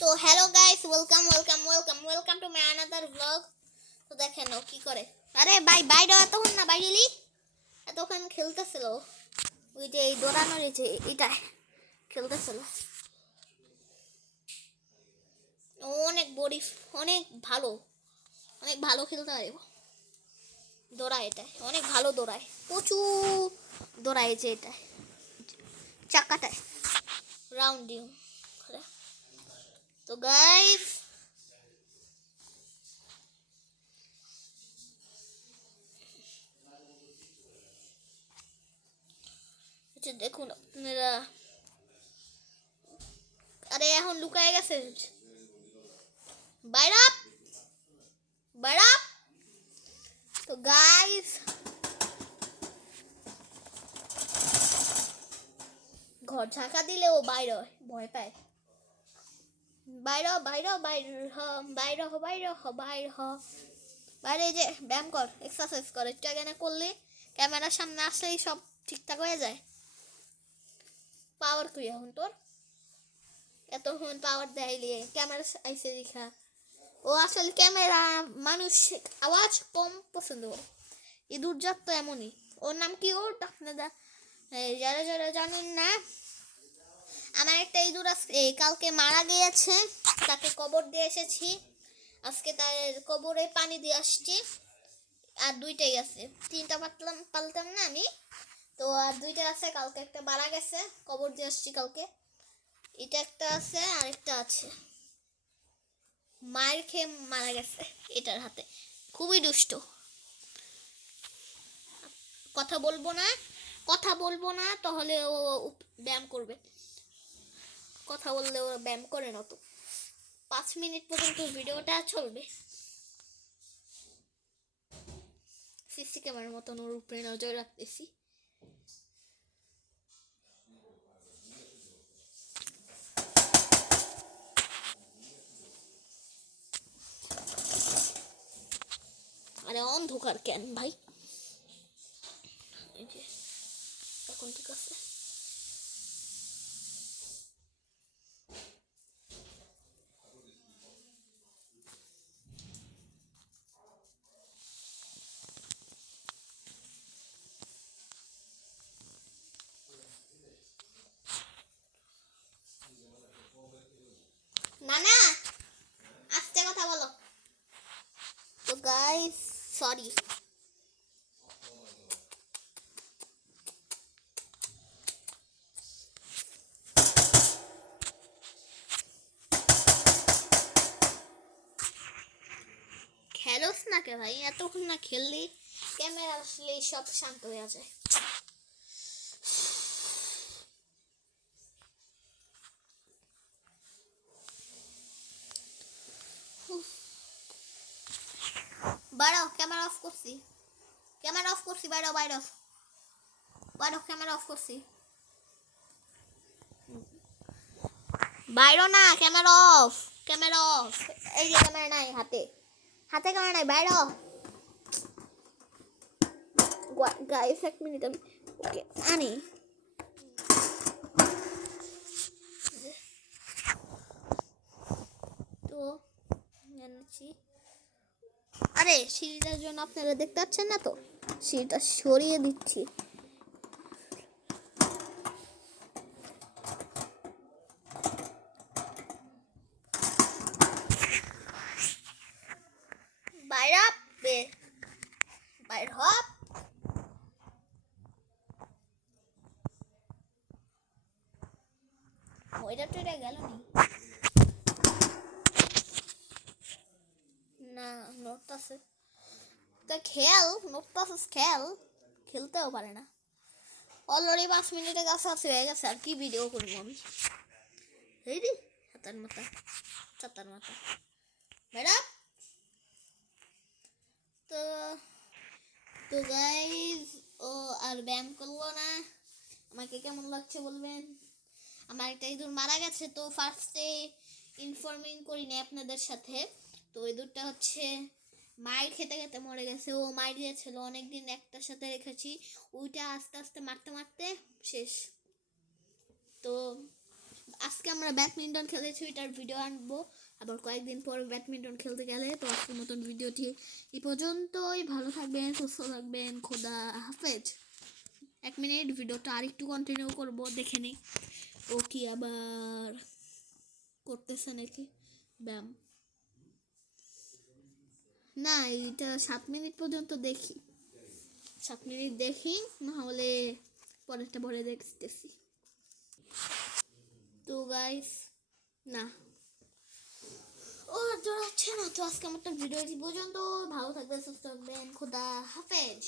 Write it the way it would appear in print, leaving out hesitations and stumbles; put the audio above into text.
তো hello guys, welcome to my another blog. তো দেখেন ও কি করে। আরে বাইরে এতক্ষণ না বাইরেলি এতক্ষণ খেলতেছিল। ওই যে এই দৌড়ানোর যে এটা খেলতেছিল। অনেক বডি, অনেক ভালো, অনেক ভালো খেলতে পারে। দৌড়ায় এটা, অনেক ভালো দৌড়ায়, প্রচুর দৌড়ায় যে এটা চাকাটায় রাউন্ডিং। তো গাইস দেখুন আপনারা, আরে এখন লুকায় গেছে। বাইরে বাইরে। তো গাইস ঘর ঝাঁকা দিলে ও বাইরে ভয় পায়। বাইরে বাইরে বাইরে হ বাইরে হ বাইরে হ বাইরে হ বাইরে। যে ব্যায়াম কর, এক্সারসাইজ কর, একটু আগে না করলে ক্যামেরার সামনে আসলেই সব ঠিকঠাক হয়ে যায়। পাওয়ার কই এখন তোর? এতক্ষণ পাওয়ার দেখাইলি, ক্যামেরা আইসে দেখা। ও আসলে ক্যামেরা মানুষ আওয়াজ কম পছন্দ করে। ইঁদুর জাত তো এমনই। ওর নাম কি? ওর আপনারা যারা যারা জানেন না, আমার একটা ইঁদুর কালকে মারা গিয়েছে, তাকে কবর দিয়ে এসেছি। আজকে তার কবরে পানি দিয়ে আসছি। আর দুইটাই আছে, তিনটা পালতাম না আমি, তো আর দুইটা আছে। কালকে একটা মারা গেছে, কবর দিয়ে আসছি কালকে। এটা একটা আছে, আরেকটা আছে মায়ের খেয়ে মারা গেছে এটার হাতে। খুবই দুষ্ট। কথা বলবো না, কথা বলবো না, তাহলে ও ব্যায়াম করবে। কথা বললে ও ব্যায়াম করে না। তো 5 মিনিট পর্যন্ত ভিডিওটা চলবে। সিসি ক্যামেরার মতন ওর উপরে নজর রাখতেছি। আরে অন্ধকার কেন ভাই? এই যে এখন ঠিক আছে। না না, আস্তে কথা বলো। তো গাইস সরি। খেলোস না কে ভাই? এতক্ষণ না খেললি ক্যামেরা আসলে সব শান্ত হয়ে যায়। বাইরে ক্যামেরা অফ করছি, ক্যামেরা অফ করছি। বাইরে বাইরে বাইরে ক্যামেরা অফ করছি। বাইরে না, ক্যামেরা অফ, ক্যামেরা অফ। এই যে ক্যামেরা নাই হাতে, হাতে ক্যামেরা নাই। বাইরে গাইস এক মিনিট আমি ওকে আনি। তো জানাচ্ছি, আরে সিঁড়িটার জন্য আপনারা দেখতে পাচ্ছেন না, তো সিঁড়িটা সরিয়ে দিচ্ছি। বাইরে বাইর হপ। ওইটা তো এটা গেল না, নোট আছে তা খেল, নোট আছে খেল, খেলতেও পারে না। অলরেডি 5 মিনিটের কাছাকাছি হয়ে গেছে, আর কি ভিডিও করবো আমি? এই রে হাতার মাথা, চাতার মাথা। ম্যাডাম তো তো গাইজ ও আর ব্যায়াম করলো না। আমাকে কেমন লাগছে বলবেন? আমার একটা ইঁদুর মারা গেছে, তো ফার্স্টে ইনফর্মিং করিনি আপনাদের সাথে। তো ইঁদুরটা হচ্ছে মায়ের খেতে খেতে মরে গেছে। ও মায়ের দিয়েছিল অনেকদিন একটার সাথে রেখেছি, ওইটা আস্তে আস্তে মারতে মারতে শেষ। তো আজকে আমরা ব্যাডমিন্টন খেলেছি, এটার ভিডিও আনবো আবার কয়েকদিন পর ব্যাডমিন্টন খেলতে গেলে। তো আজকের মতন ভিডিওটি এই পর্যন্তই। ভালো থাকবেন, সুস্থ থাকবেন, খোদা হাফেজ। 1 মিনিট, ভিডিওটা আরেকটু কন্টিনিউ করব, দেখে নিই ও কি আবার করতেছে নাকি ব্যায়াম। না, এটা 7 মিনিট পর্যন্ত দেখি, 7 মিনিট দেখি, না হলে পরেরটা পরে দেখতেছি। তো গাইস, না ও জোড়াচ্ছে না। তো আজকে আমার ভিডিওটি পর্যন্ত। ভালো থাকবেন, সুস্থ থাকবেন, খোদা হাফেজ।